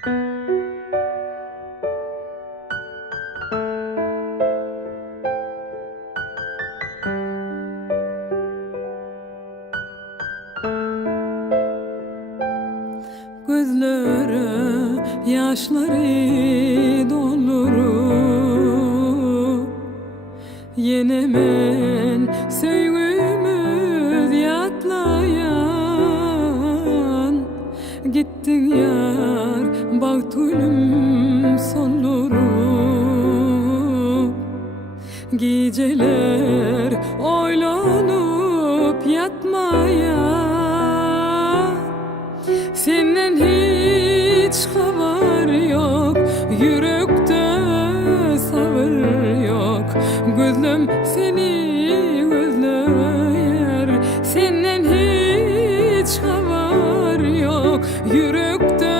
Gözlere yaşları doldurup yenemen söygümüz yatlayan gittin yar bağ tülüm soldurup geceler oylanıp yatmayan senden hiç haber yok, yürekte sabır yok. Gözlüm seni gözler, senden hiç haber yok, yürekte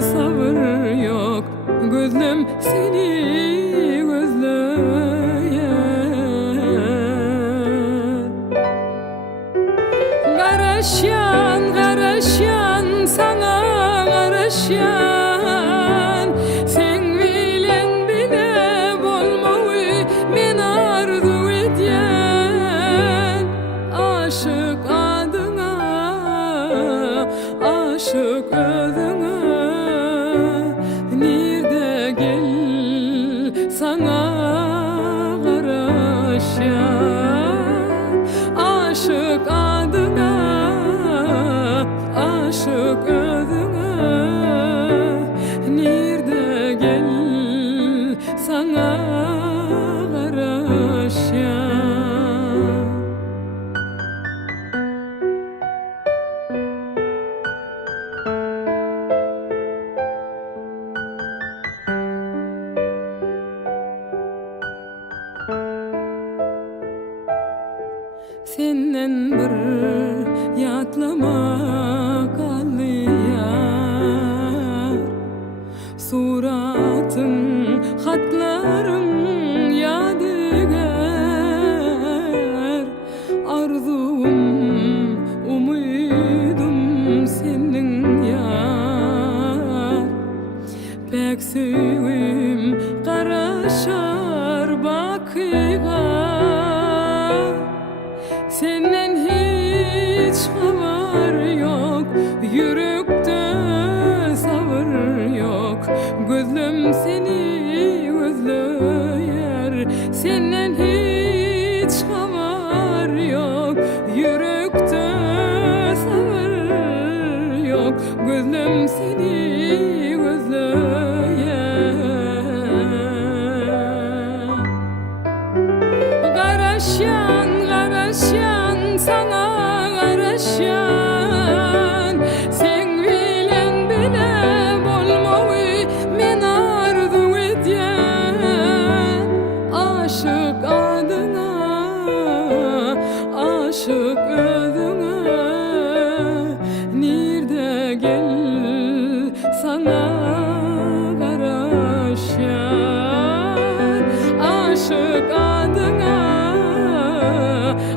sabır yok. Gözlüm seni gözler. Garaşyan, garaşyan, sana garaşyan. Sen bilen bile bolmawy men arzu edýän. Aşık adyňa, aşık özüňe. Nirde gel sana garaşyan. Aşık adyňa, aşık özüňe. Nirde gel sana garaşyan. Senden bir yatlamak alýar. Suratyň, hatlaryň ýadygar. Arzum, umydum senden ýar. Pek süýgüm garaşar bakyga. Senden hiç haber yok, yürekte sabır yok. Gözlüm seni gözleyer, senden hiç haber yok, yürekte sabır yok. Gözlüm seni gözleyer. Garaşyan, garaşyan, sana garaşyan. Sen bilen bile bolmawy men arzu edýän. Aşık adyňa, aşık özüňe. Nirde gel sana garaşyan. Aşık adyňa,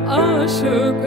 aşık